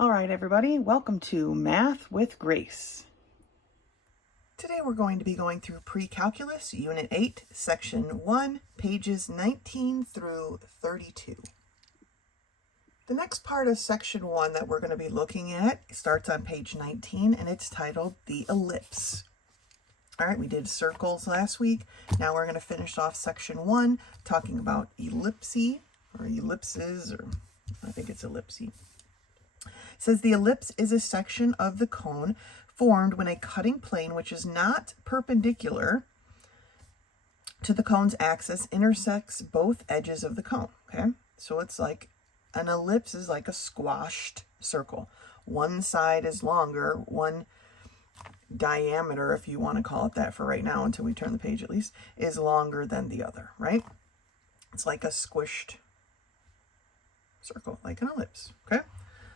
All right, everybody, welcome to Math with Grace. Today we're going to be going through Pre-Calculus, Unit 8, Section 1, pages 19 through 32. The next part of Section 1 that we're going to be looking at starts on page 19, and it's titled The Ellipse. All right, we did circles last week. Now we're going to finish off Section 1 talking about ellipses, or I think it's ellipse. It says the ellipse is a section of the cone formed when a cutting plane which is not perpendicular to the cone's axis intersects both edges of the cone. Okay, so it's like an ellipse is like a squashed circle. One side is longer, one diameter, if you want to call it that for right now until we turn the page at least, is longer than the other, right? It's like a squished circle, like an ellipse. Okay,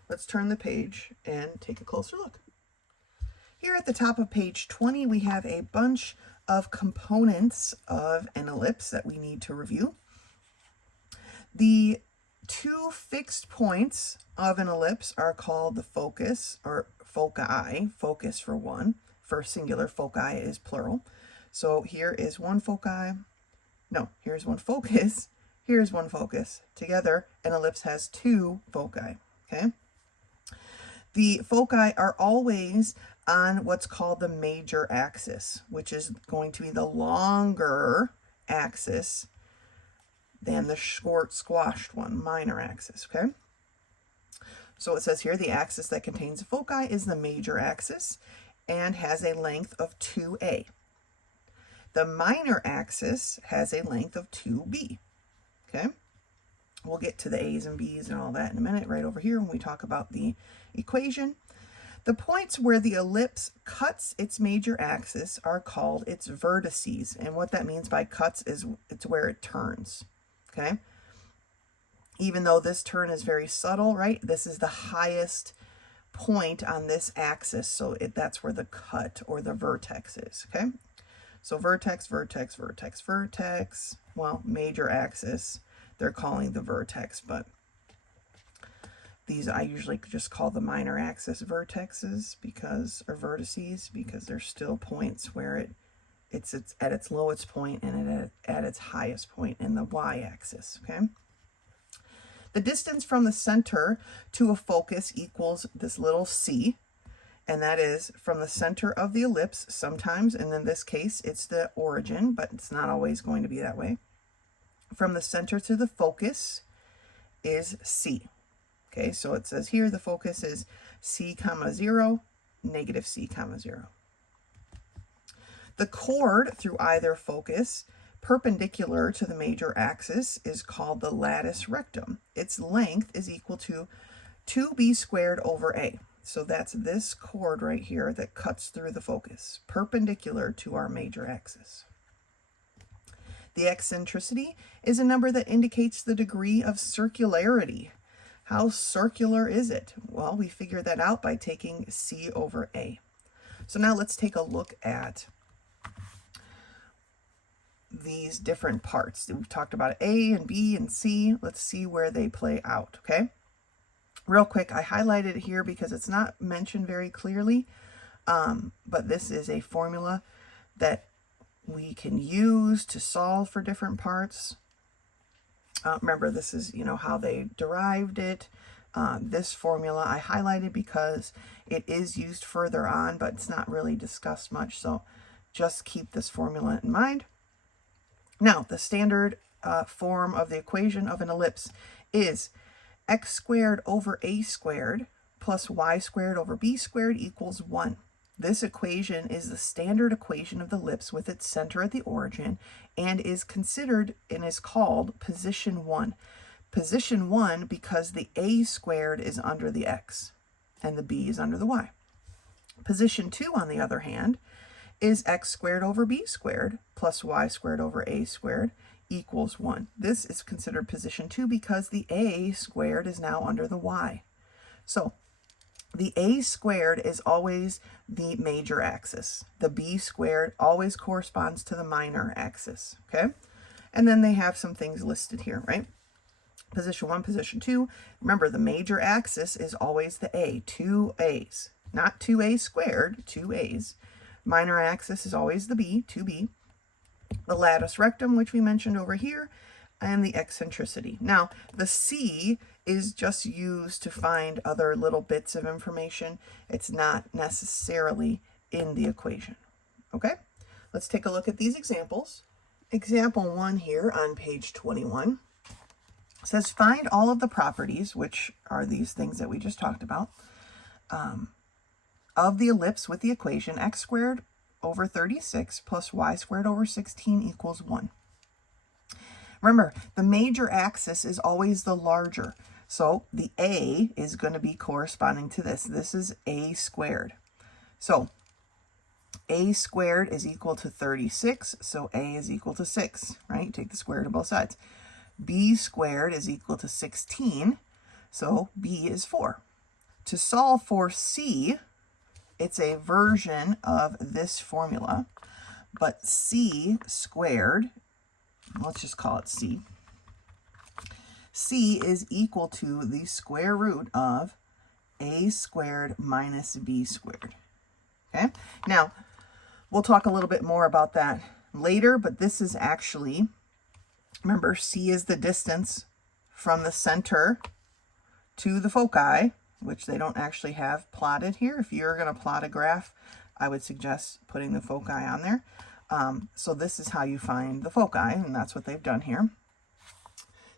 let's turn the page and take a closer look. Here at the top of page 20, we have a bunch of components of an ellipse that we need to review. The two fixed points of an ellipse are called the focus, or foci, focus for one. For singular, foci is plural. So here is one foci. No, here's one focus. Here's one focus. Together, an ellipse has two foci. Okay? The foci are always on what's called the major axis, which is going to be the longer axis than the short squashed one, minor axis, okay? So it says here the axis that contains the foci is the major axis and has a length of 2a. The minor axis has a length of 2b, okay? We'll get to the a's and b's and all that in a minute right over here when we talk about the equation. The points where the ellipse cuts its major axis are called its vertices. And what that means by cuts is it's where it turns, okay? Even though this turn is very subtle, right? This is the highest point on this axis. So that's where the cut or the vertex is, okay? So vertex, vertex, vertex, vertex. Well, major axis, they're calling the vertex, but these I usually just call the minor axis vertexes or vertices because they're still points where it's at its lowest point and at its highest point in the y-axis, okay? The distance from the center to a focus equals this little c, and that is from the center of the ellipse sometimes, and in this case it's the origin, but it's not always going to be that way. From the center to the focus is c. Okay, so it says here the focus is c comma 0, negative c comma 0. The chord through either focus perpendicular to the major axis is called the latus rectum. Its length is equal to 2b squared over a. So that's this chord right here that cuts through the focus, perpendicular to our major axis. The eccentricity is a number that indicates the degree of circularity. How circular is it? Well, we figure that out by taking c over a. So now let's take a look at these different parts. We've talked about A and B and C. Let's see where they play out, okay? Real quick, I highlighted it here because it's not mentioned very clearly, but this is a formula that we can use to solve for different parts. Remember, this is, how they derived it. This formula I highlighted because it is used further on, but it's not really discussed much. So just keep this formula in mind. Now, the standard form of the equation of an ellipse is x squared over a squared plus y squared over b squared equals 1. This equation is the standard equation of the ellipse with its center at the origin and is considered and is called position 1. Position 1 because the a squared is under the x and the b is under the y. Position 2, on the other hand, is x squared over b squared plus y squared over a squared equals 1. This is considered position 2 because the a squared is now under the y. So the a squared is always the major axis. The b squared always corresponds to the minor axis, okay? And then they have some things listed here, right? Position 1, position 2. Remember, the major axis is always the A, 2 A's. Not 2A squared, 2 A's. Minor axis is always the B, 2B. The latus rectum, which we mentioned over here, and the eccentricity. Now, the C is just used to find other little bits of information. It's not necessarily in the equation. Okay? Let's take a look at these examples. Example 1 here on page 21 says find all of the properties, which are these things that we just talked about, of the ellipse with the equation x squared over 36 plus y squared over 16 equals 1. Remember, the major axis is always the larger. So the A is going to be corresponding to this. This is A squared. So A squared is equal to 36. So A is equal to 6, right? Take the square root of both sides. B squared is equal to 16. So B is 4. To solve for C, it's a version of this formula, but C squared, let's just call it C. C is equal to the square root of A squared minus B squared. Okay, now we'll talk a little bit more about that later, but this is actually, remember, C is the distance from the center to the foci, which they don't actually have plotted here. If you're going to plot a graph, I would suggest putting the foci on there. So this is how you find the foci, and that's what they've done here.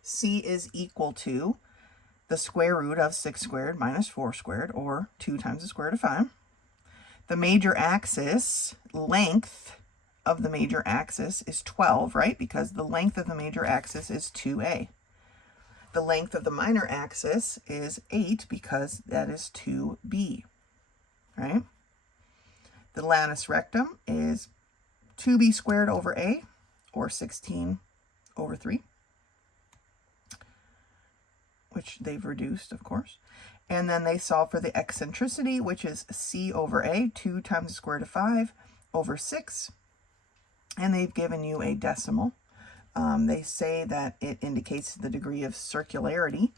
C is equal to the square root of 6 squared minus 4 squared, or 2 times the square root of 5. The major axis, length of the major axis is 12, right? Because the length of the major axis is 2A. The length of the minor axis is 8 because that is 2B, right? The latus rectum is 2B squared over A, or 16 over 3, which they've reduced, of course. And then they solve for the eccentricity, which is C over A, 2 times the square root of 5 over 6. And they've given you a decimal. They say that it indicates the degree of circularity.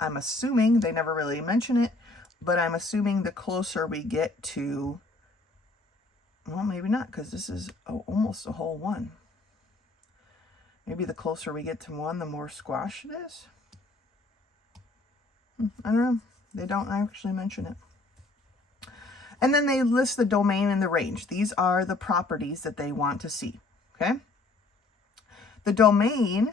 I'm assuming, they never really mention it, but I'm assuming the closer we get to, well, maybe not, because this is almost a whole 1. Maybe the closer we get to 1, the more squash it is. I don't know. They don't actually mention it. And then they list the domain and the range. These are the properties that they want to see, okay? The domain,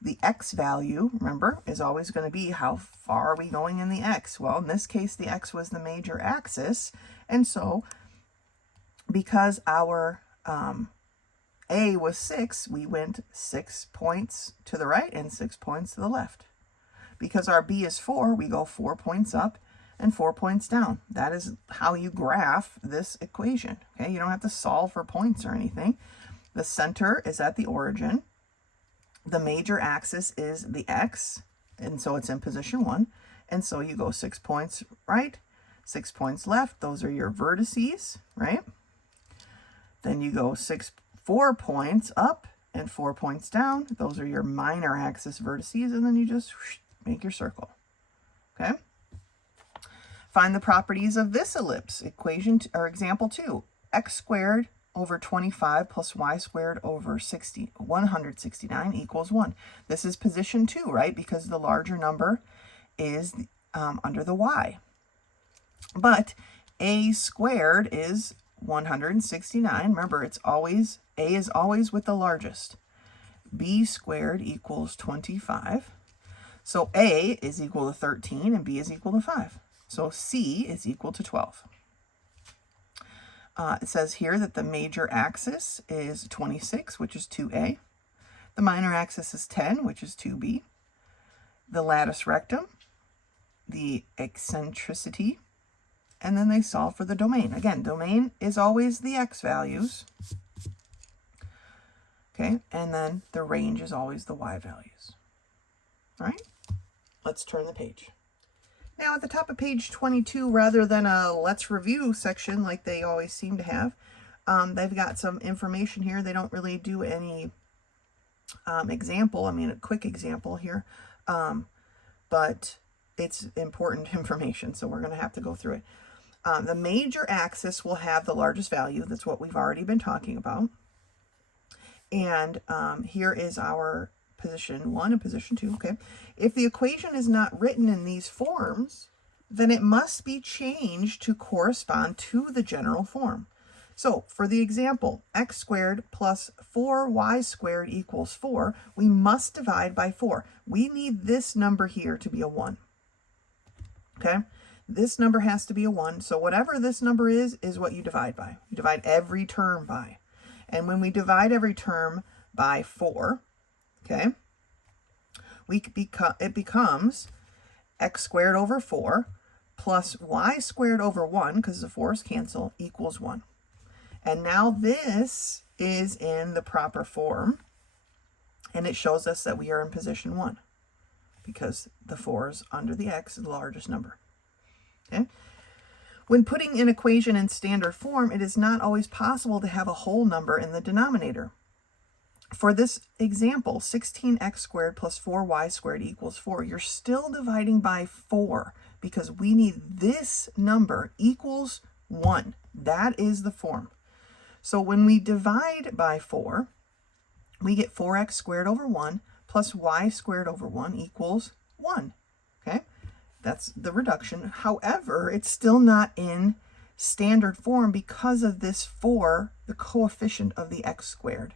the x value, remember, is always going to be how far are we going in the x. Well, in this case, the x was the major axis. And so, because our A was 6, we went 6 points to the right and 6 points to the left. Because our B is 4, we go 4 points up and 4 points down. That is how you graph this equation. Okay, you don't have to solve for points or anything. The center is at the origin. The major axis is the x, and so it's in position 1. And so you go 6 points right, 6 points left. Those are your vertices, right? Then you go 4 points up and 4 points down. Those are your minor axis vertices, and then you just make your circle. Okay? Find the properties of this ellipse. Equation or example 2. X squared over 25 plus y squared over 169 equals 1. This is position 2, right? Because the larger number is under the y. But a squared is 169. Remember, it's always, a is always with the largest. B squared equals 25. So A is equal to 13 and B is equal to 5. So C is equal to 12. It says here that the major axis is 26, which is 2A. The minor axis is 10, which is 2B. The latus rectum, the eccentricity, and then they solve for the domain. Again, domain is always the x values. Okay, and then the range is always the y values. All right, let's turn the page. Now at the top of page 22, rather than a let's review section like they always seem to have, they've got some information here. They don't really do any example. I mean, a quick example here. but it's important information, so we're going to have to go through it. The major axis will have the largest value. That's what we've already been talking about. And here is our position 1 and position 2. Okay. If the equation is not written in these forms, then it must be changed to correspond to the general form. So for the example, x squared plus 4y squared equals 4, we must divide by 4. We need this number here to be a 1. Okay? This number has to be a 1. So whatever this number is what you divide by. You divide every term by. And when we divide every term by 4, okay, it becomes x squared over 4 plus y squared over 1, because the 4's cancel, equals 1. And now this is in the proper form, and it shows us that we are in position 1, because the 4's under the x is the largest number. Okay? When putting an equation in standard form, it is not always possible to have a whole number in the denominator. For this example, 16x squared plus 4y squared equals 4. You're still dividing by 4 because we need this number equals 1. That is the form. So when we divide by 4, we get 4x squared over 1 plus y squared over 1 equals 1. Okay? That's the reduction. However, it's still not in standard form because of this 4, the coefficient of the x squared.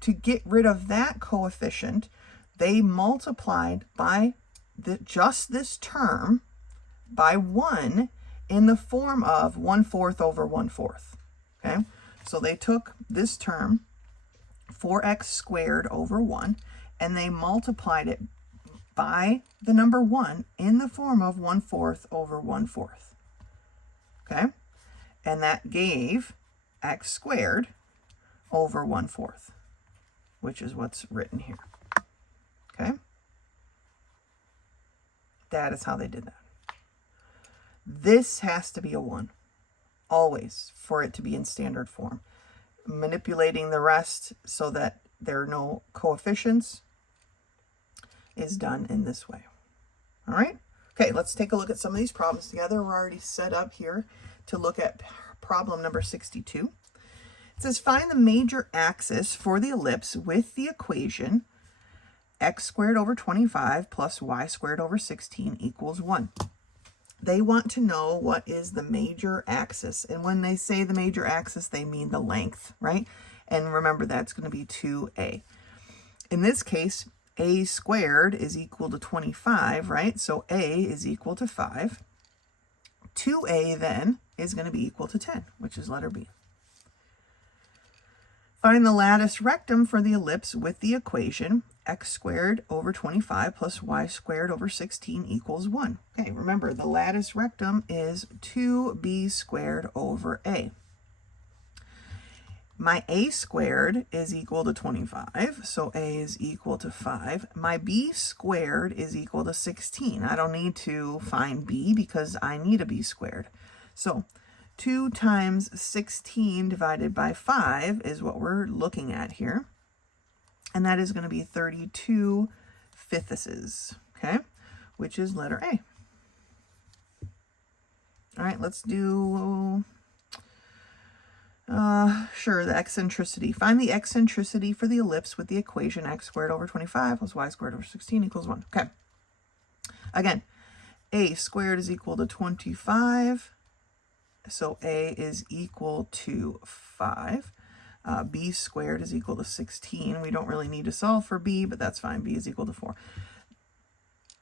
To get rid of that coefficient, they multiplied by just this term by 1 in the form of 1/4 over 1/4. Okay? So they took this term, 4x squared over 1, and they multiplied it by the number 1 in the form of 1/4 over 1/4. Okay? And that gave x squared over 1/4, which is what's written here. Okay? That is how they did that. This has to be a 1, always, for it to be in standard form. Manipulating the rest so that there are no coefficients is done in this way. All right? Okay, let's take a look at some of these problems together. We're already set up here to look at problem number 62. It says, find the major axis for the ellipse with the equation x squared over 25 plus y squared over 16 equals 1. They want to know what is the major axis. And when they say the major axis, they mean the length, right? And remember, that's going to be 2a. In this case, a squared is equal to 25, right? So a is equal to 5. 2a then is going to be equal to 10, which is letter B. Find the lattice rectum for the ellipse with the equation x squared over 25 plus y squared over 16 equals 1. Okay, remember the lattice rectum is 2b squared over a. My a squared is equal to 25, so a is equal to 5. My b squared is equal to 16. I don't need to find b because I need a b squared. So 2 times 16 divided by 5 is what we're looking at here. And that is going to be 32 fifths, okay, which is letter A. All right, let's do, the eccentricity. Find the eccentricity for the ellipse with the equation x squared over 25 plus y squared over 16 equals 1. Okay. Again, a squared is equal to 25, so a is equal to 5. B squared is equal to 16. We don't really need to solve for b, but that's fine. B is equal to 4.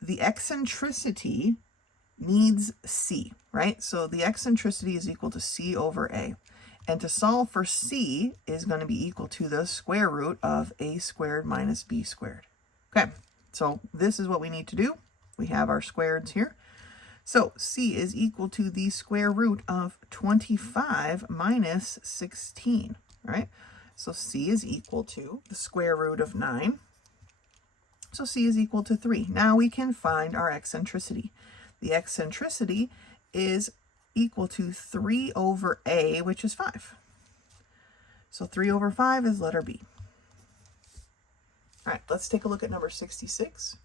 The eccentricity needs c, right? So the eccentricity is equal to c over a. And to solve for c is going to be equal to the square root of a squared minus b squared. Okay, so this is what we need to do. We have our squareds here. So c is equal to the square root of 25 minus 16. Right? So c is equal to the square root of 9. So c is equal to 3. Now we can find our eccentricity. The eccentricity is equal to 3 over a, which is 5. So 3 over 5 is letter B. All right, let's take a look at number 66.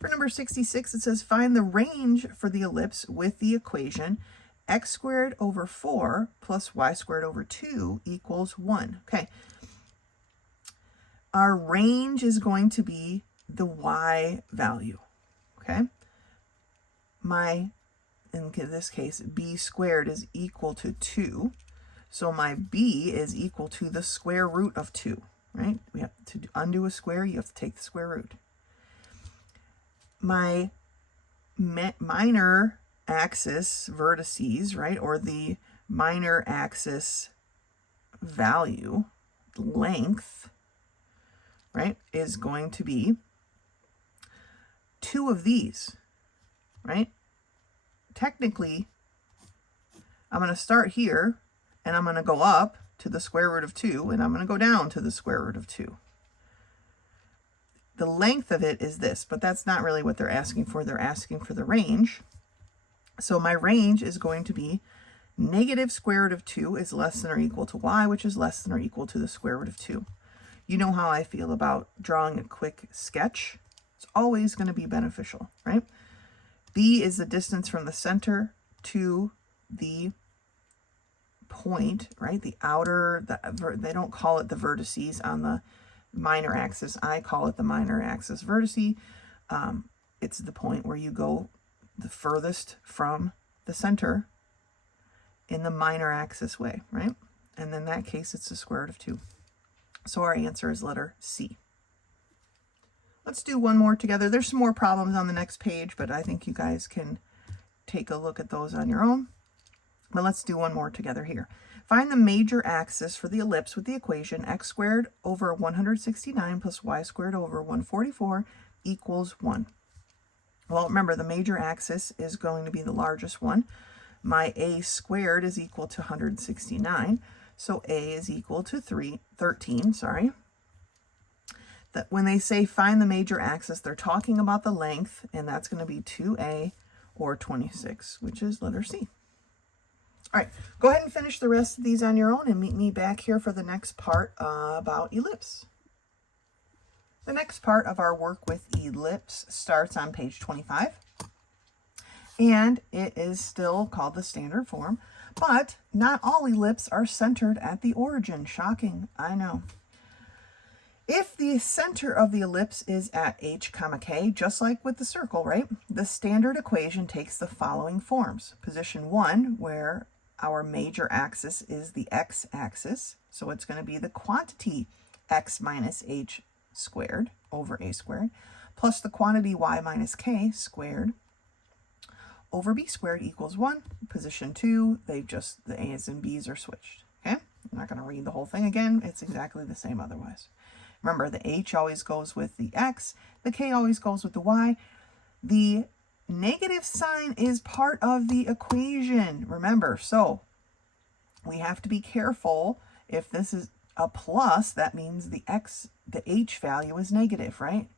For number 66, it says find the range for the ellipse with the equation x squared over 4 plus y squared over 2 equals 1. Okay. Our range is going to be the y value. Okay. In this case, b squared is equal to 2. So my b is equal to the square root of 2, right? We have to undo a square. You have to take the square root. My minor axis vertices, right, or the minor axis value, length, right, is going to be 2 of these, right? Technically, I'm going to start here, and I'm going to go up to the square root of 2, and I'm going to go down to the square root of 2. The length of it is this, but that's not really what they're asking for. They're asking for the range. So my range is going to be negative square root of 2 is less than or equal to y, which is less than or equal to the square root of 2. You know how I feel about drawing a quick sketch. It's always going to be beneficial, right? B is the distance from the center to the point, right? The outer, they don't call it the vertices on the minor axis. I call it the minor axis vertice. It's the point where you go the furthest from the center in the minor axis way, right? And in that case, it's the square root of 2. So our answer is letter C. Let's do one more together. There's some more problems on the next page, but I think you guys can take a look at those on your own. But let's do one more together here. Find the major axis for the ellipse with the equation x squared over 169 plus y squared over 144 equals 1. Well, remember, the major axis is going to be the largest one. My a squared is equal to 169, so a is equal to 13. That when they say find the major axis, they're talking about the length, and that's going to be 2a or 26, which is letter C. All right, go ahead and finish the rest of these on your own and meet me back here for the next part about ellipse. The next part of our work with ellipse starts on page 25, and it is still called the standard form, but not all ellipses are centered at the origin. Shocking, I know. If the center of the ellipse is at h, k, just like with the circle, right, the standard equation takes the following forms. Position 1, where our major axis is the x-axis, so it's going to be the quantity x minus h squared over a squared, plus the quantity y minus k squared over b squared equals 1. Position 2, the a's and b's are switched. Okay, I'm not going to read the whole thing again. It's exactly the same otherwise. Remember, the h always goes with the x, the k always goes with the y. The negative sign is part of the equation, remember, so we have to be careful. If this is a plus, that means the h value is negative, right?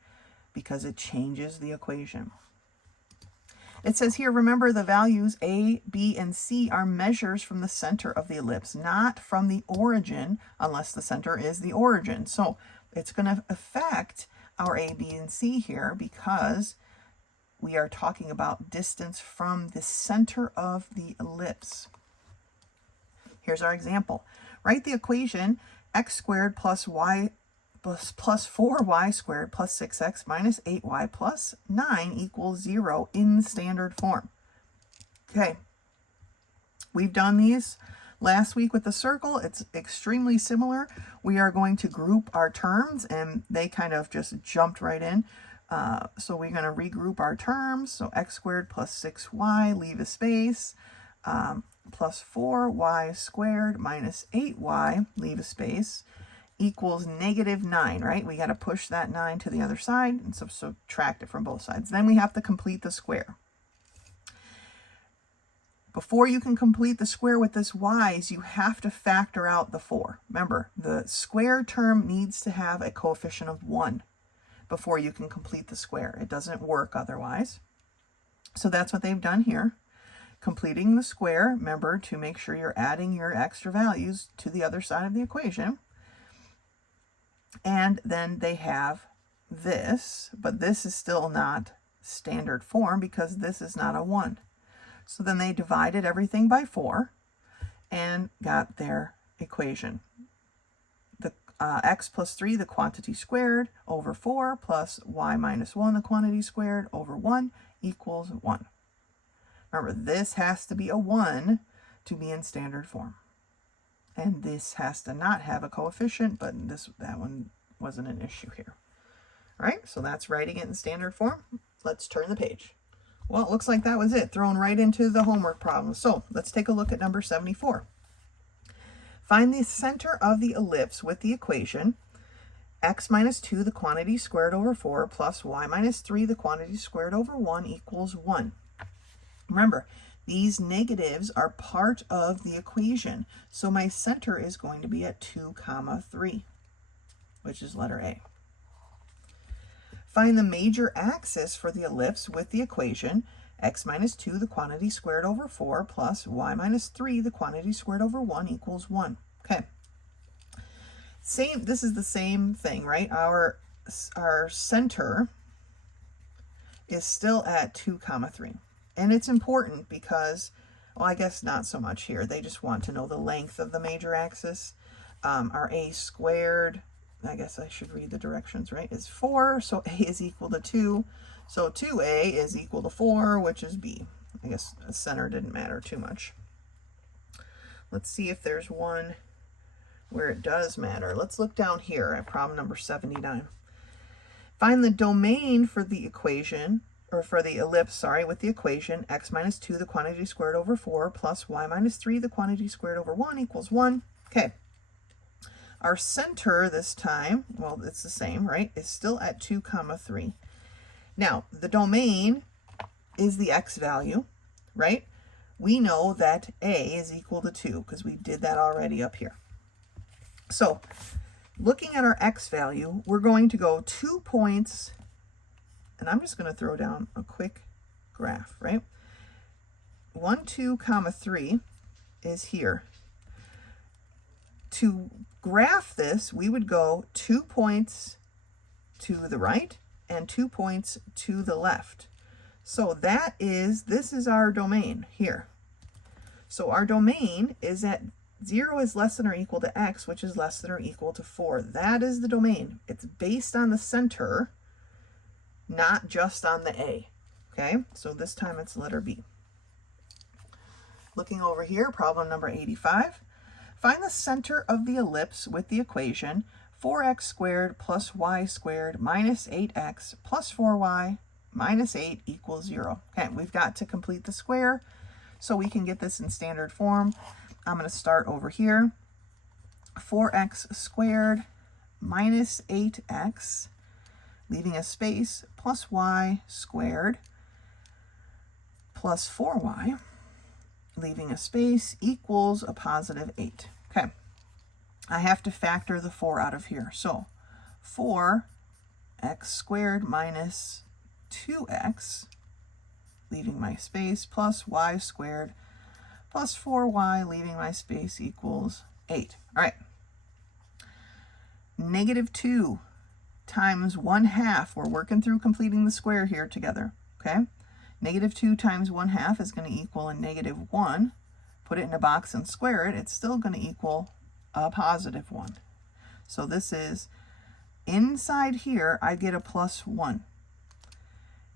Because it changes the equation. It says here, remember, the values a, b, and c are measures from the center of the ellipse, not from the origin, unless the center is the origin. So it's going to affect our a, b, and c here because we are talking about distance from the center of the ellipse. Here's our example. Write the equation x squared plus 4y squared plus 6x minus 8y plus 9 equals 0 in standard form. Okay, we've done these last week with the circle. It's extremely similar. We are going to group our terms, and they kind of just jumped right in. So we're going to regroup our terms. So x squared plus 6y, leave a space, plus 4y squared minus 8y, leave a space, equals negative 9, right? We got to push that 9 to the other side and subtract it from both sides. Then we have to complete the square. Before you can complete the square with this y's, you have to factor out the 4. Remember, the square term needs to have a coefficient of 1 before you can complete the square. It doesn't work otherwise. So that's what they've done here. Completing the square, remember to make sure you're adding your extra values to the other side of the equation. And then they have this, but this is still not standard form because this is not a 1. So then they divided everything by 4 and got their equation. The x plus 3, the quantity squared, over 4 plus y minus 1, the quantity squared, over 1 equals 1. Remember, this has to be a 1 to be in standard form. And this has to not have a coefficient, but that one wasn't an issue here. All right, so that's writing it in standard form. Let's turn the page. Well, it looks like that was it, thrown right into the homework problem. So let's take a look at number 74. Find the center of the ellipse with the equation x minus 2, the quantity squared over 4, plus y minus 3, the quantity squared over 1 equals 1. Remember, these negatives are part of the equation, so my center is going to be at 2, 3, which is letter A. Find the major axis for the ellipse with the equation x minus 2, the quantity squared over 4, plus y minus 3, the quantity squared over 1 equals 1. Okay. This is the same thing, right? Our center is still at 2, 3. And it's important because, well, I guess not so much here. They just want to know the length of the major axis. Our a squared, I guess I should read the directions, right, is 4. So a is equal to 2. So 2a is equal to 4, which is b. I guess the center didn't matter too much. Let's see if there's one where it does matter. Let's look down here at problem number 79. Find the domain for the equation, or for the ellipse, sorry, with the equation x minus 2, the quantity squared over 4, plus y minus 3, the quantity squared over 1 equals 1. Okay. Our center this time, well, it's the same, right? It's still at 2, 3. Now, the domain is the x value, right? We know that a is equal to 2 because we did that already up here. So, looking at our x value, we're going to go 2 points, and I'm just going to throw down a quick graph, right? 1, 2, 3 is here. To graph this, we would go 2 points to the right and 2 points to the left. So this is our domain here. So our domain is at 0 is less than or equal to x, which is less than or equal to 4. That is the domain. It's based on the center, not just on the a. Okay, so this time it's letter B. Looking over here, problem number 85. Find the center of the ellipse with the equation 4x squared plus y squared minus 8x plus 4y minus 8 equals 0. Okay, we've got to complete the square so we can get this in standard form. I'm going to start over here. 4x squared minus 8x, leaving a space, plus y squared plus 4y, leaving a space, equals a positive 8. Okay, I have to factor the 4 out of here. So 4x squared minus 2x, leaving my space, plus y squared plus 4y, leaving my space, equals 8. All right. Negative 2 times 1/2. We're working through completing the square here together. Okay. Negative 2 times 1/2 is going to equal a negative 1. Put it in a box and square it. It's still going to equal a positive 1. So this is, inside here, I get a plus 1.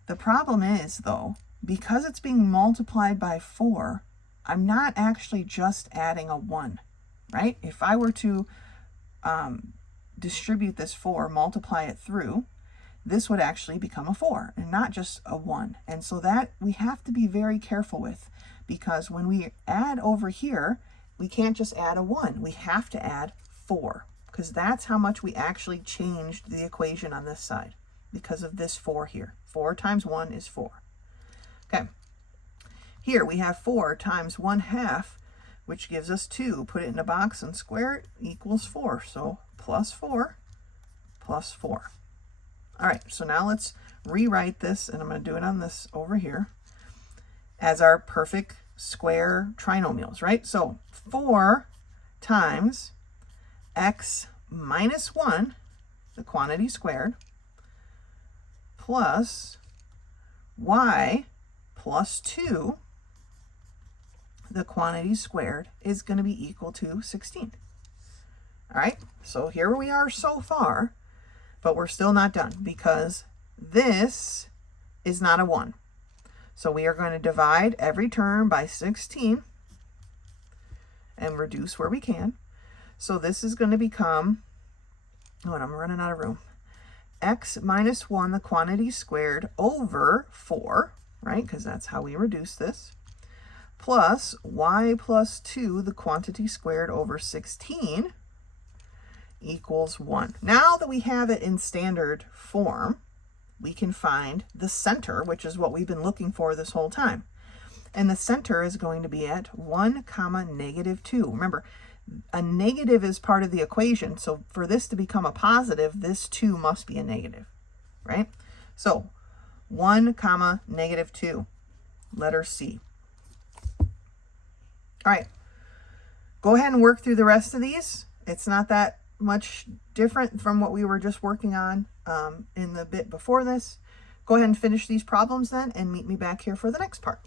The problem is, though, because it's being multiplied by 4, I'm not actually just adding a 1, right? If I were to distribute this 4, multiply it through, this would actually become a 4 and not just a 1. And so that we have to be very careful with, because when we add over here, we can't just add a 1. We have to add 4, because that's how much we actually changed the equation on this side, because of this 4 here. 4 times 1 is 4. Okay. Here we have 4 times 1/2, which gives us 2. Put it in a box and square it, equals 4. So plus 4 plus 4. All right, so now let's rewrite this, and I'm going to do it on this over here, as our perfect square trinomials, right? So 4 times x minus 1, the quantity squared, plus y plus 2, the quantity squared, is going to be equal to 16. All right, so here we are so far, but we're still not done because this is not a 1. So we are going to divide every term by 16 and reduce where we can. So this is going to become, oh, and I'm running out of room, x minus 1, the quantity squared, over 4, right, because that's how we reduce this, plus y plus 2, the quantity squared, over 16, equals 1. Now that we have it in standard form, we can find the center, which is what we've been looking for this whole time. And the center is going to be at 1 comma negative 2. Remember, a negative is part of the equation. So for this to become a positive, this 2 must be a negative, right? So 1 comma negative 2, letter C. All right, go ahead and work through the rest of these. It's not that much different from what we were just working on in the bit before this. Go ahead and finish these problems then and meet me back here for the next part.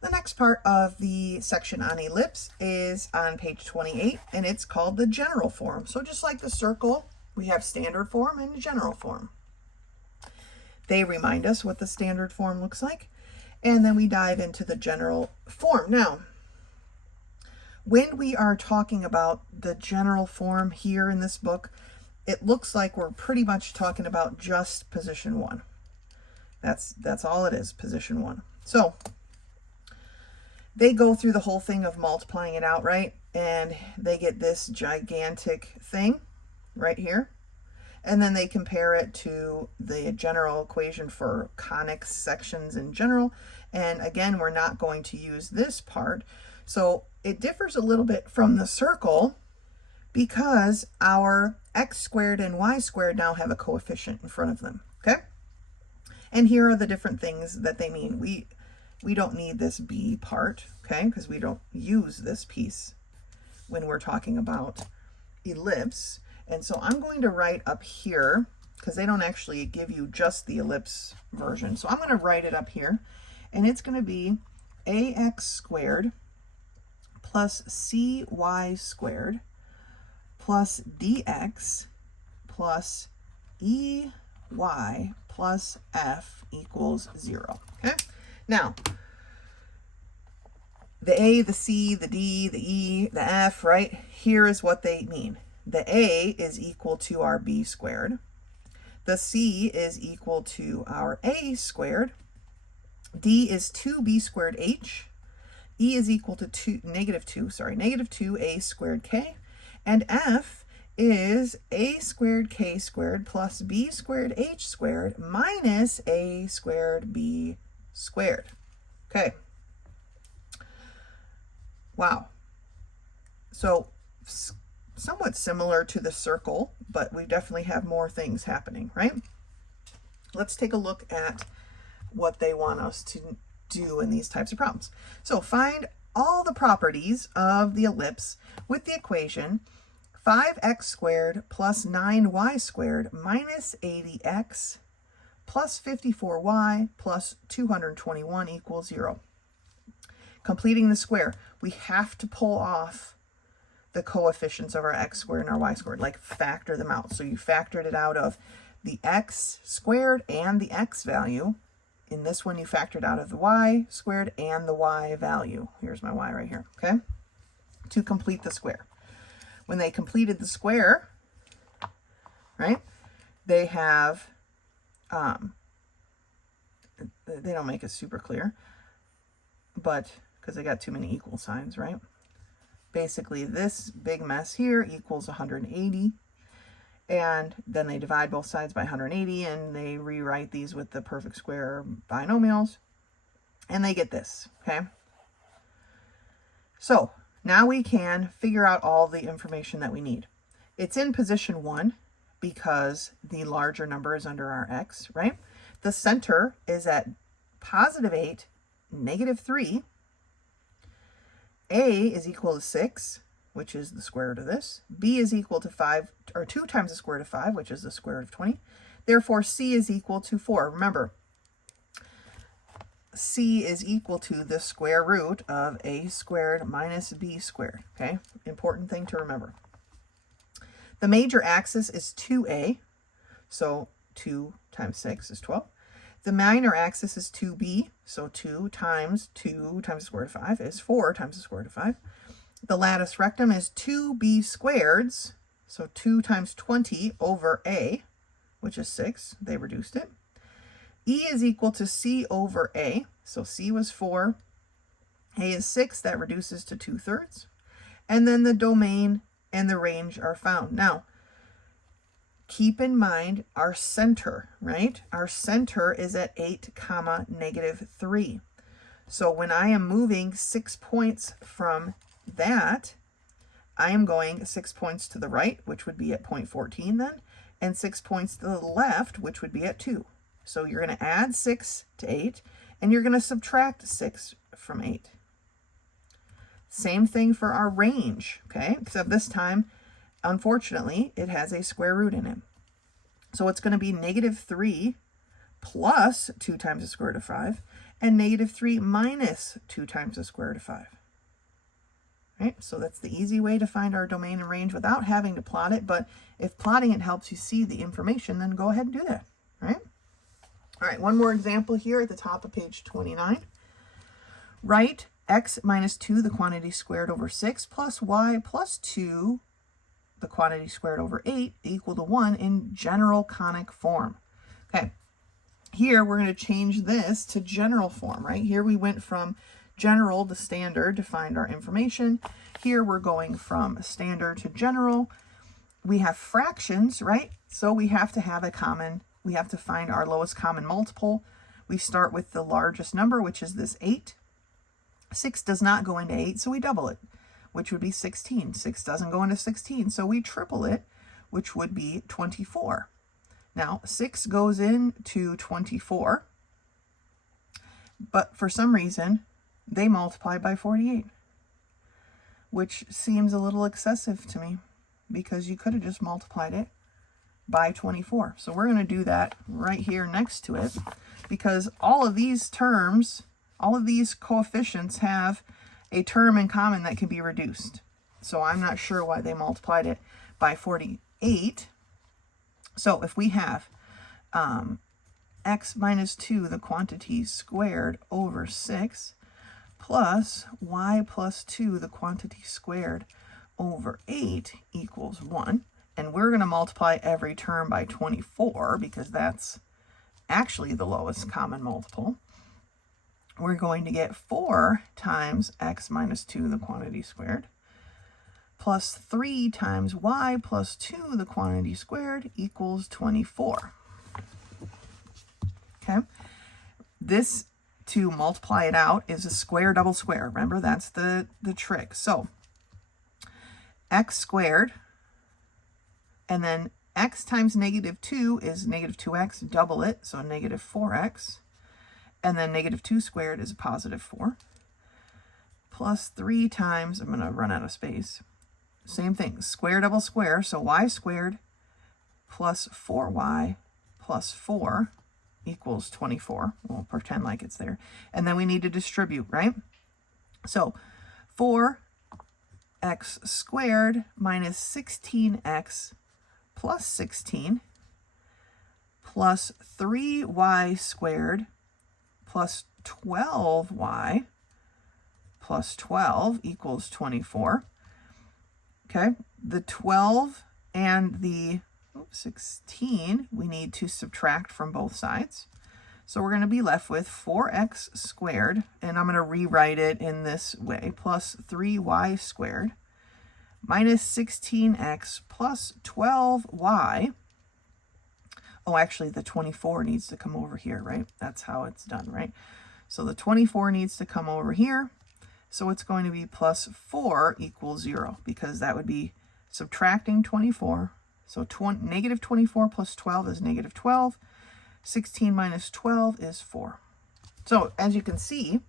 The next part of the section on ellipse is on page 28, and it's called the general form. So just like the circle, we have standard form and general form. They remind us what the standard form looks like, and then we dive into the general form. Now, when we are talking about the general form here in this book, it looks like we're pretty much talking about just position 1. That's all it is, position 1. So they go through the whole thing of multiplying it out, right? And they get this gigantic thing right here. And then they compare it to the general equation for conic sections in general. And again, we're not going to use this part. So it differs a little bit from the circle because our x squared and y squared now have a coefficient in front of them, okay? And here are the different things that they mean. We don't need this b part, okay, because we don't use this piece when we're talking about ellipse. And so I'm going to write up here, because they don't actually give you just the ellipse version. So I'm going to write it up here, and it's going to be ax squared plus cy squared plus dx plus ey plus f equals 0. Okay? Now, the a, the c, the d, the e, the f, right? Here is what they mean. The a is equal to our b squared. The c is equal to our a squared. D is 2b squared h. E is equal to negative 2a squared k. And f is a squared k squared plus b squared h squared minus a squared b squared. Okay. Wow. So somewhat similar to the circle, but we definitely have more things happening, right? Let's take a look at what they want us to do in these types of problems. So find all the properties of the ellipse with the equation 5x squared plus 9y squared minus 80x plus 54y plus 221 equals 0. Completing the square, we have to pull off the coefficients of our x squared and our y squared, like factor them out. So you factored it out of the x squared and the x value. In this one, you factored out of the y squared and the y value. Here's my y right here, okay? To complete the square. When they completed the square, right, they have, they don't make it super clear, but because they got too many equal signs, right? Basically, this big mess here equals 180. And then they divide both sides by 180, and they rewrite these with the perfect square binomials, and they get this, okay? So now we can figure out all the information that we need. It's in position 1 because the larger number is under our x, right? The center is at positive 8, negative 3. A is equal to 6, which is the square root of this. B is equal to 5, or 2 times the square root of 5, which is the square root of 20. Therefore, C is equal to 4. Remember, c is equal to the square root of a squared minus b squared, okay? Important thing to remember. The major axis is 2a, so 2 times 6 is 12. The minor axis is 2b, so 2 times the square root of 5 is 4 times the square root of 5. The latus rectum is 2b squareds, so 2 times 20 over a, which is 6. They reduced it. E is equal to c over a, so c was 4, a is 6, that reduces to 2/3. And then the domain and the range are found. Now, keep in mind our center, right? Our center is at 8, -3. So when I am moving 6 points from that, I am going 6 points to the right, which would be at point 14 then, and 6 points to the left, which would be at 2. So you're going to add 6 to 8, and you're going to subtract 6 from 8. Same thing for our range, okay? Except this time, unfortunately, it has a square root in it. So it's going to be -3 plus 2 times the square root of 5, and -3 minus 2 times the square root of 5. Right? So that's the easy way to find our domain and range without having to plot it. But if plotting it helps you see the information, then go ahead and do that. Right? All right, one more example here at the top of page 29. Write x minus 2, the quantity squared over 6, plus y plus 2, the quantity squared over 8, equal to 1 in general conic form. Okay, here we're going to change this to general form, right? Here we went from general to standard to find our information. Here we're going from standard to general. We have fractions, right? So we have to have we have to find our lowest common multiple. We start with the largest number, which is this 8. 6 does not go into 8, so we double it, which would be 16. 6 doesn't go into 16, so we triple it, which would be 24. Now, 6 goes into 24, but for some reason, they multiply by 48, which seems a little excessive to me because you could have just multiplied it by 24. So we're going to do that right here next to it, because all of these terms, all of these coefficients have a term in common that can be reduced. So I'm not sure why they multiplied it by 48. So if we have x minus 2, the quantity squared over 6, plus y plus 2, the quantity squared over 8 equals 1. And we're going to multiply every term by 24 because that's actually the lowest common multiple. We're going to get 4 times x minus 2, the quantity squared, plus 3 times y plus 2, the quantity squared, equals 24. Okay, this, to multiply it out, is a square double square. Remember, that's the trick. So x squared, and then x times -2 is -2x, double it, so -4x. And then -2 squared is a +4. Plus 3 times, I'm going to run out of space. Same thing, square double square, so y squared plus 4y plus 4 equals 24. We'll pretend like it's there. And then we need to distribute, right? So 4x squared minus 16x plus 16 plus 3y squared plus 12y plus 12 equals 24. Okay, the 12 and the 16 we need to subtract from both sides. So we're going to be left with 4x squared, and I'm going to rewrite it in this way, plus 3y squared minus 16x plus 12y. Oh, actually, the 24 needs to come over here, right? That's how it's done, right? So the 24 needs to come over here. So it's going to be plus 4 equals 0, because that would be subtracting 24. So negative 24 plus 12 is negative 12. 16 minus 12 is 4. So as you can see,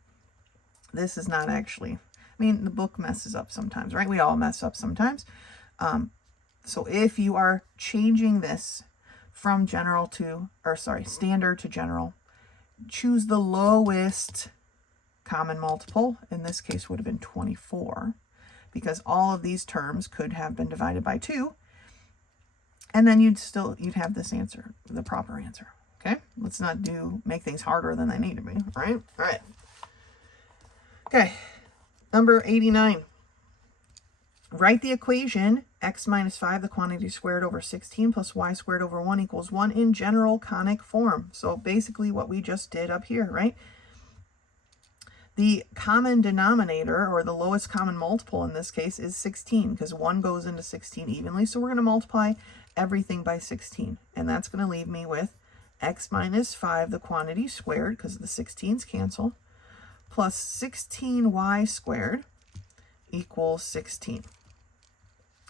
this is not actually, I mean, the book messes up sometimes, right? We all mess up sometimes. So if you are changing this from general to, or sorry, standard to general, choose the lowest common multiple. In this case would have been 24, because all of these terms could have been divided by 2, and then you'd have this answer, the proper answer. Okay, let's not make things harder than they need to be. All right. Okay, number 89. Write the equation x minus 5, the quantity squared, over 16 plus y squared over 1 equals 1 in general conic form. So basically what we just did up here, right? The common denominator, or the lowest common multiple in this case, is 16, because 1 goes into 16 evenly. So we're going to multiply everything by 16. And that's going to leave me with x minus 5, the quantity squared, because the 16s cancel, plus 16y squared equals 16.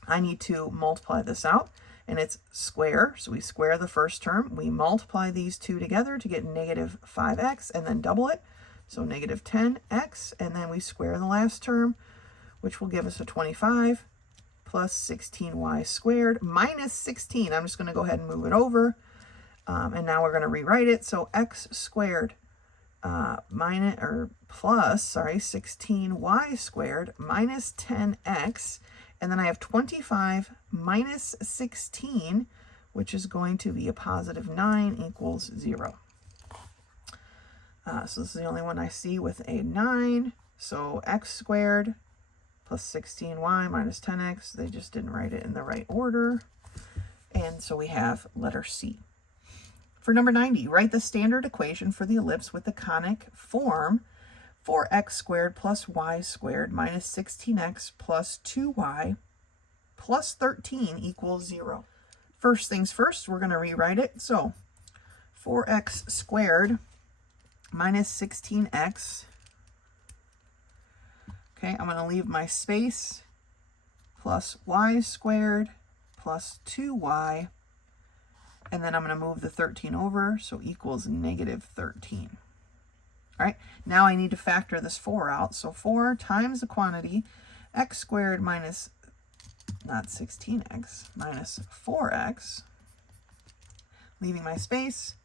I need to multiply this out, and it's square, so we square the first term. We multiply these two together to get negative 5x, and then double it, so negative 10x, and then we square the last term, which will give us a 25 plus 16y squared minus 16. I'm just going to go ahead and move it over, and now we're going to rewrite it. So x squared plus 16y squared minus 10x, and then I have 25 minus 16, which is going to be a positive 9 equals 0. So this is the only one I see with a 9. So x squared plus 16y minus 10x, they just didn't write it in the right order. And so we have letter C. For number 90, write the standard equation for the ellipse with the conic form: 4x squared plus y squared minus 16x plus 2y plus 13 equals 0. First things first, we're going to rewrite it. So 4x squared minus 16x. Okay, I'm going to leave my space, plus y squared plus 2y. And then I'm going to move the 13 over, so equals negative 13. All right, now I need to factor this 4 out. So 4 times the quantity x squared minus, not 16x, minus 4x, leaving my space,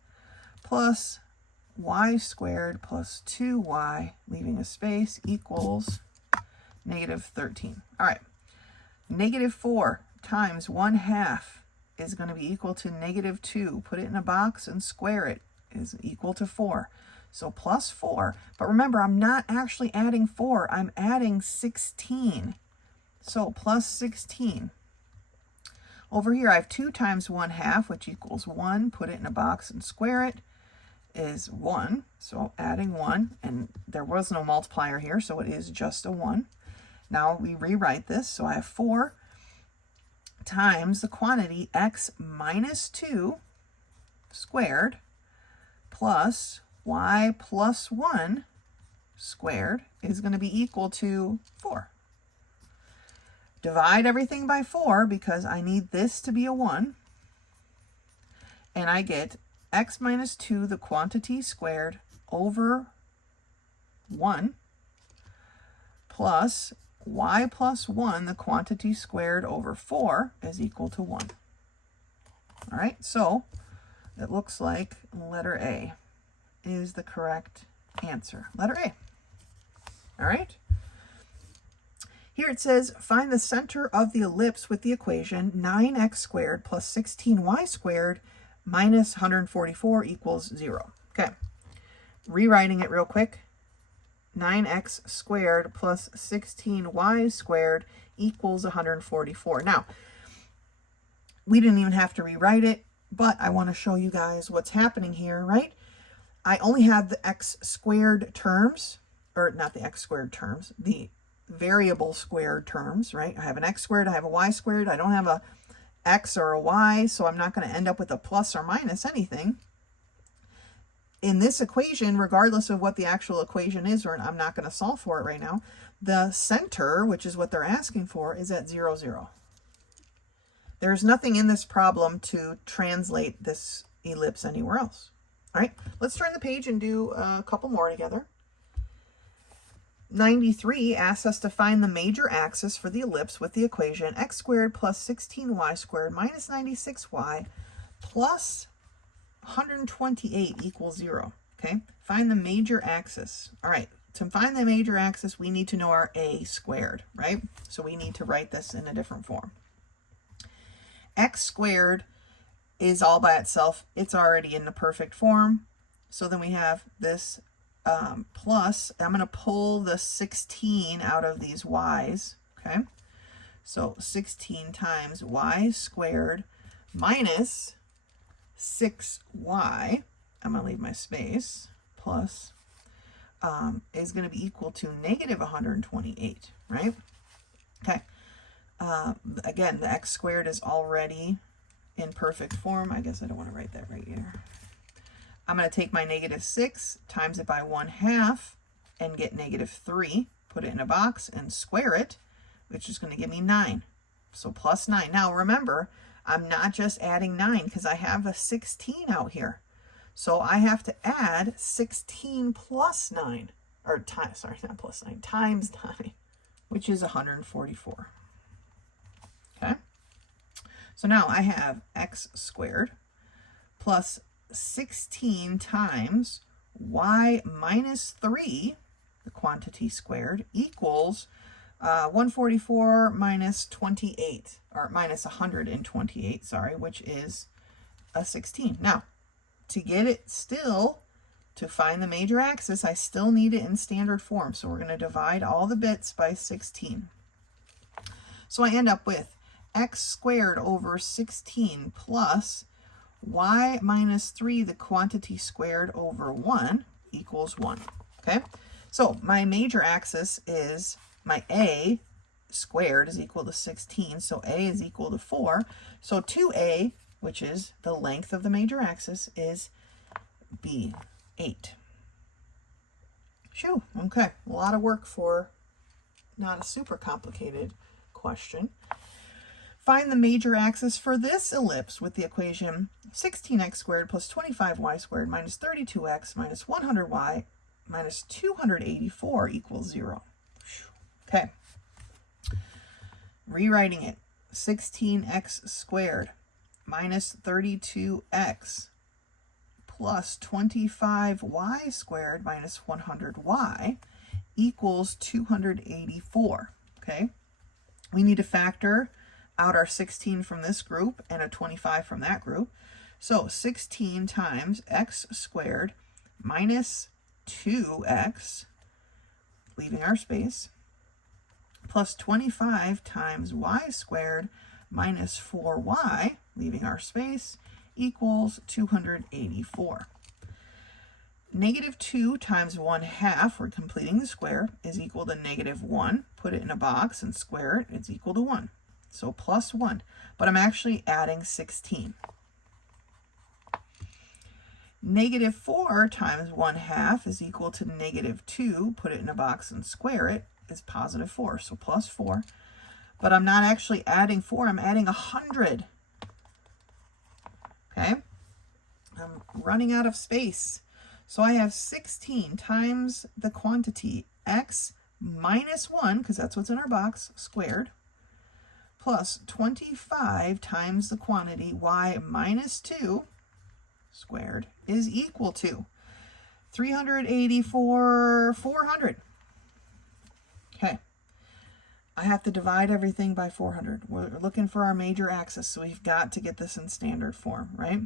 plus y squared plus 2y, leaving a space, equals negative 13. All right, negative 4 times 1/2 is going to be equal to negative 2. Put it in a box and square it, is equal to 4. So plus 4. But remember, I'm not actually adding 4. I'm adding 16. So plus 16. Over here, I have 2 times 1/2, which equals 1. Put it in a box and square it, is 1. So adding 1. And there was no multiplier here, so it is just a 1. Now we rewrite this. So I have 4 times the quantity x minus 2 squared plus y plus 1 squared is going to be equal to 4. Divide everything by 4 because I need this to be a 1. And I get x minus 2, the quantity squared, over 1 plus y plus 1, the quantity squared, over 4 is equal to 1. All right, so it looks like letter A is the correct answer. Letter A. All right. Here it says, find the center of the ellipse with the equation 9x squared plus 16y squared minus 144 equals 0. Okay, rewriting it real quick. 9x squared plus 16y squared equals 144. Now, we didn't even have to rewrite it, but I want to show you guys what's happening here, right? I only have the x squared terms, or not the x squared terms, the variable squared terms, right? I have an x squared, I have a y squared, I don't have a x or a y, so I'm not going to end up with a plus or minus anything. In this equation, regardless of what the actual equation is, or I'm not going to solve for it right now, the center, which is what they're asking for, is at 0, 0. There's nothing in this problem to translate this ellipse anywhere else. All right, let's turn the page and do a couple more together. 93 asks us to find the major axis for the ellipse with the equation x squared plus 16y squared minus 96y plus 128 equals 0. Okay, find the major axis. All right, to find the major axis, we need to know our a squared, right? So we need to write this in a different form. X squared is all by itself. It's already in the perfect form. So then we have this plus, I'm going to pull the 16 out of these y's, okay? So 16 times y squared minus 6y, I'm going to leave my space, plus, is going to be equal to negative 128, right? Okay. Again, the x squared is already in perfect form. I guess I don't want to write that right here. I'm going to take my negative 6, times it by 1/2, and get negative 3, put it in a box, and square it, which is going to give me 9. So plus 9. Now remember, I'm not just adding 9 because I have a 16 out here. So I have to add 16 plus 9, or sorry, not plus 9, times 9, which is 144. Okay? So now I have x squared plus 16 times y minus 3, the quantity squared, equals 144 minus 28, or minus 128, sorry, which is a 16. Now, to get it still, to find the major axis, I still need it in standard form. So we're going to divide all the bits by 16. So I end up with x squared over 16 plus y minus 3, the quantity squared, over 1 equals 1. Okay, so my major axis is my a squared is equal to 16, so a is equal to 4. So 2a, which is the length of the major axis, is b, 8. Phew, okay, a lot of work for not a super complicated question. Find the major axis for this ellipse with the equation 16x squared plus 25y squared minus 32x minus 100y minus 284 equals 0. Okay. Rewriting it. 16x squared minus 32x plus 25y squared minus 100y equals 284. Okay. We need to factor out our 16 from this group and a 25 from that group. So 16 times x squared minus 2x, leaving our space, plus 25 times y squared minus 4y, leaving our space, equals 284. Negative 2 times 1/2, we're completing the square, is equal to negative 1. Put it in a box and square it, it's equal to 1. So plus 1, but I'm actually adding 16. Negative 4 times 1/2 is equal to negative 2. Put it in a box and square it, is positive 4, so plus 4. But I'm not actually adding 4, I'm adding 100. Okay, I'm running out of space. So I have 16 times the quantity x minus 1, because that's what's in our box, squared, plus 25 times the quantity y minus 2 squared is equal to 384, 400. Okay, I have to divide everything by 400. We're looking for our major axis, so we've got to get this in standard form, right?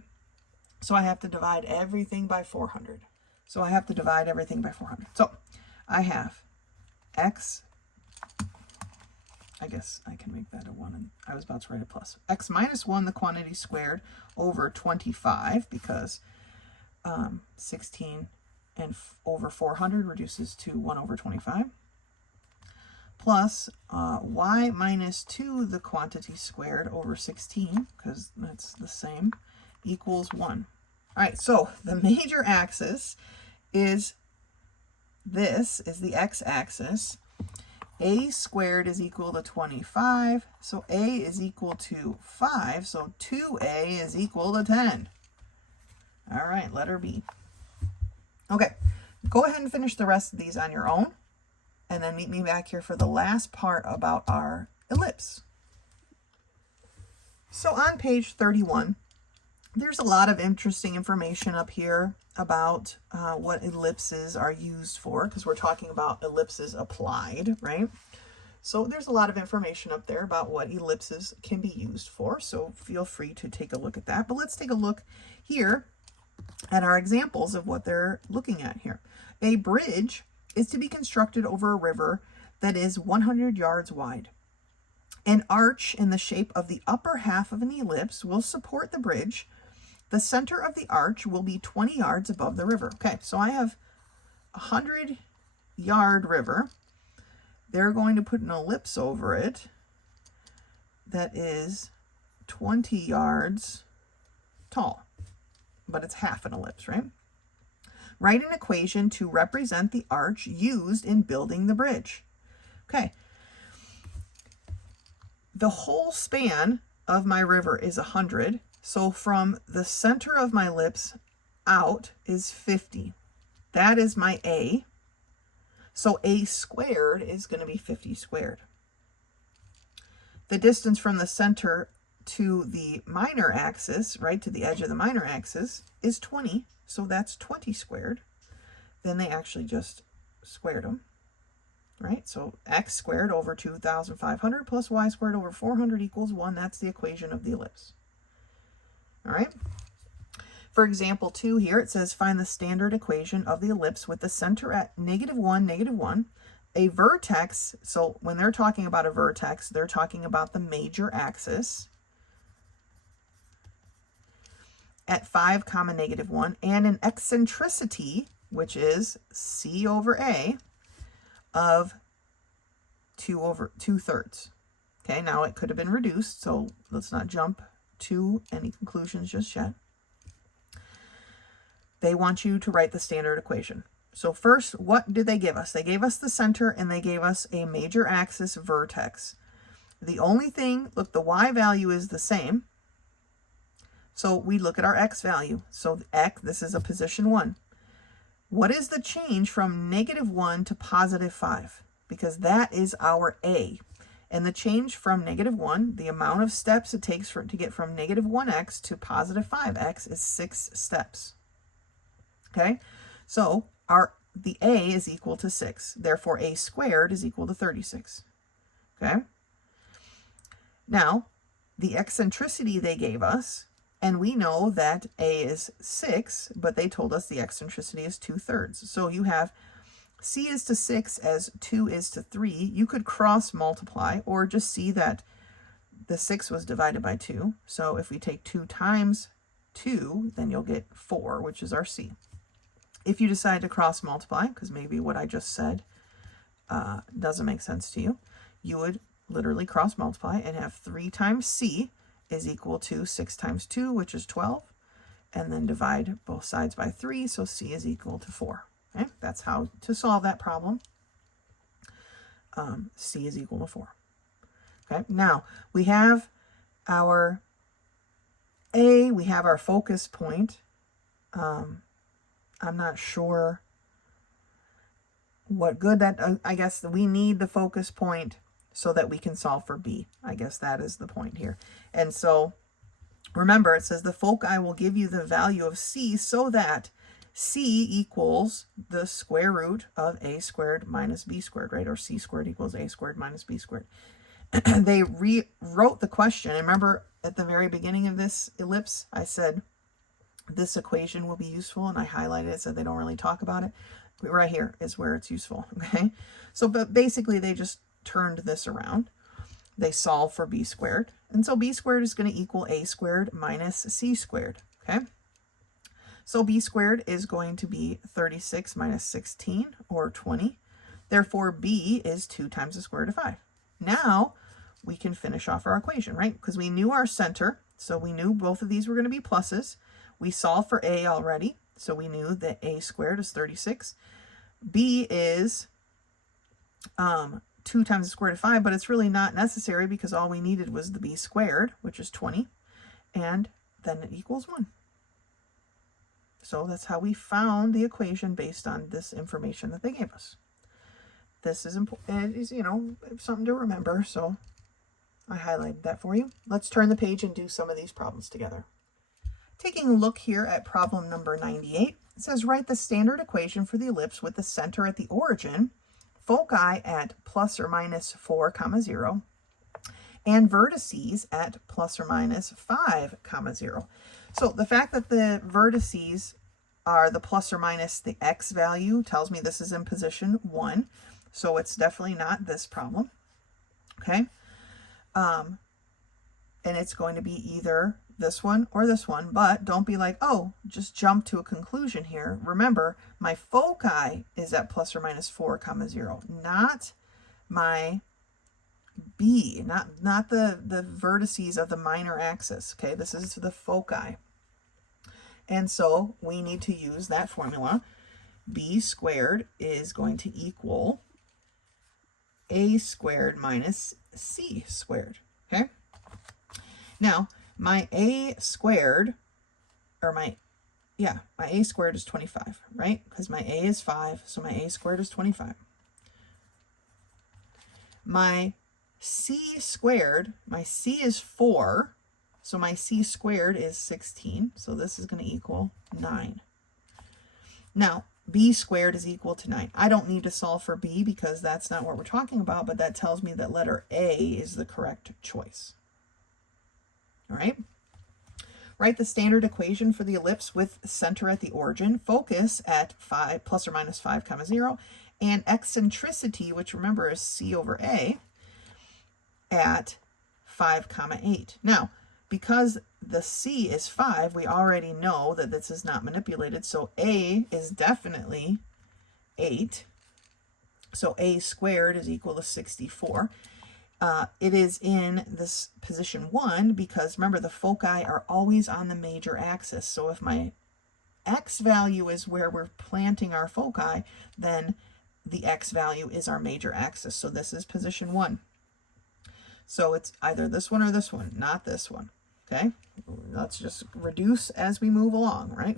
So I have to divide everything by 400. So I have x, I guess I can make that a 1, and I was about to write a plus. X minus 1, the quantity squared, over 25, because 16 and over 400 reduces to 1 over 25, plus y minus 2, the quantity squared, over 16, because that's the same, equals 1. All right, so the major axis is this, is the x-axis. A squared is equal to 25, so a is equal to 5, so 2a is equal to 10. All right, letter B. Okay, go ahead and finish the rest of these on your own, and then meet me back here for the last part about our ellipse. So on page 31, There's a lot of interesting information up here about what ellipses are used for, because we're talking about ellipses applied, right? So there's a lot of information up there about what ellipses can be used for, so feel free to take a look at that. But let's take a look here at our examples of what they're looking at here. A bridge is to be constructed over a river that is 100 yards wide. An arch in the shape of the upper half of an ellipse will support the bridge. The center of the arch will be 20 yards above the river. Okay, so I have a 100-yard river. They're going to put an ellipse over it that is 20 yards tall, but it's half an ellipse, right? Write an equation to represent the arch used in building the bridge. Okay. The whole span of my river is 100. So from the center of my ellipse out is 50. That is my A. So A squared is going to be 50 squared. The distance from the center to the minor axis, right, to the edge of the minor axis, is 20. So that's 20 squared. Then they actually just squared them, right? So x squared over 2,500 plus y squared over 400 equals 1. That's the equation of the ellipse. All right. For example 2 here, it says find the standard equation of the ellipse with the center at -1, -1. A vertex, so when they're talking about a vertex, they're talking about the major axis at 5, -1, and an eccentricity, which is C over A, of 2/3. Okay, now it could have been reduced, so let's not jump to any conclusions just yet. They want you to write the standard equation. So first, what did they give us? They gave us the center and they gave us a major axis vertex. The only thing, look, the y value is the same. So we look at our x value. So x, this is a position 1. What is the change from -1 to +5? Because that is our A. And the change from -1, the amount of steps it takes to get from -1x to +5x is 6 steps. Okay, so the A is equal to 6. Therefore, A squared is equal to 36. Okay, now the eccentricity they gave us, and we know that A is 6, but they told us the eccentricity is 2/3. So you have C is to 6 as 2 is to 3. You could cross multiply or just see that the 6 was divided by 2. So if we take 2 times 2, then you'll get 4, which is our C. If you decide to cross multiply, because maybe what I just said doesn't make sense to you, you would literally cross multiply and have 3 times C is equal to 6 times 2, which is 12, and then divide both sides by 3, so C is equal to 4. Okay? That's how to solve that problem. C is equal to 4. Okay, now we have our A, we have our focus point. I'm not sure what good that, I guess we need the focus point so that we can solve for B. I guess that is the point here. And so remember, it says the foci will give you the value of C so that C equals the square root of A squared minus B squared, right? Or C squared equals A squared minus B squared. They rewrote the question. And remember at the very beginning of this ellipse, I said this equation will be useful, and I highlighted it, said they don't really talk about it. Right here is where it's useful, okay? So, but basically they just turned this around. They solve for B squared, and so B squared is going to equal A squared minus C squared, okay? So B squared is going to be 36 minus 16, or 20. Therefore, B is 2 times the square root of 5. Now, we can finish off our equation, right? Because we knew our center, so we knew both of these were going to be pluses. We solved for A already, so we knew that A squared is 36. B is 2 times the square root of 5, but it's really not necessary because all we needed was the B squared, which is 20, and then it equals 1. So that's how we found the equation based on this information that they gave us. This is important, is, you know, something to remember, so I highlighted that for you. Let's turn the page and do some of these problems together. Taking a look here at problem number 98, it says write the standard equation for the ellipse with the center at the origin, foci at plus or minus 4, 0, and vertices at plus or minus 5, 0. So the fact that the vertices are the plus or minus the x value tells me this is in position 1. So it's definitely not this problem. Okay. And it's going to be either this one or this one, but don't be like, oh, just jump to a conclusion here. Remember, my foci is at plus or minus 4, 0, not my B, not the vertices of the minor axis. Okay, this is the foci. And so we need to use that formula. B squared is going to equal A squared minus C squared. Okay. Now, my A squared, or my A squared is 25, right? Because my A is 5, so my A squared is 25. My C squared, my C is 4, so my C squared is 16, so this is going to equal 9. Now, B squared is equal to 9. I don't need to solve for B because that's not what we're talking about, but that tells me that letter A is the correct choice. All right. Write the standard equation for the ellipse with center at the origin, focus at 5 plus or minus 5, 0, and eccentricity, which remember is C over A, at 5, 8. Now, because the C is 5, we already know that this is not manipulated, so A is definitely 8. So A squared is equal to 64. It is in this position 1 because remember the foci are always on the major axis. So if my x value is where we're planting our foci, then the x value is our major axis. So this is position 1. So it's either this one or this one, not this one. Okay, let's just reduce as we move along, right?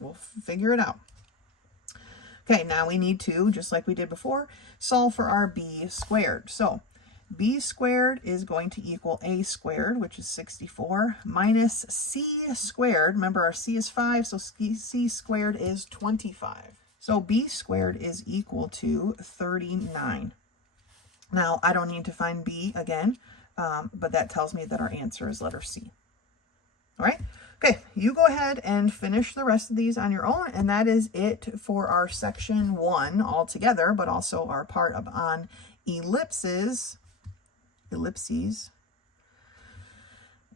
We'll figure it out. Okay, now we need to, just like we did before, solve for our b squared. So b squared is going to equal a squared, which is 64, minus c squared. Remember, our c is 5, so c squared is 25. So b squared is equal to 39. Now, I don't need to find b again, but that tells me that our answer is letter C. All right. Okay, you go ahead and finish the rest of these on your own, and that is it for our section 1 altogether, but also our part on ellipses.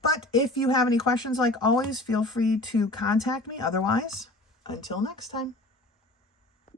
But if you have any questions, like always, feel free to contact me. Otherwise, until next time.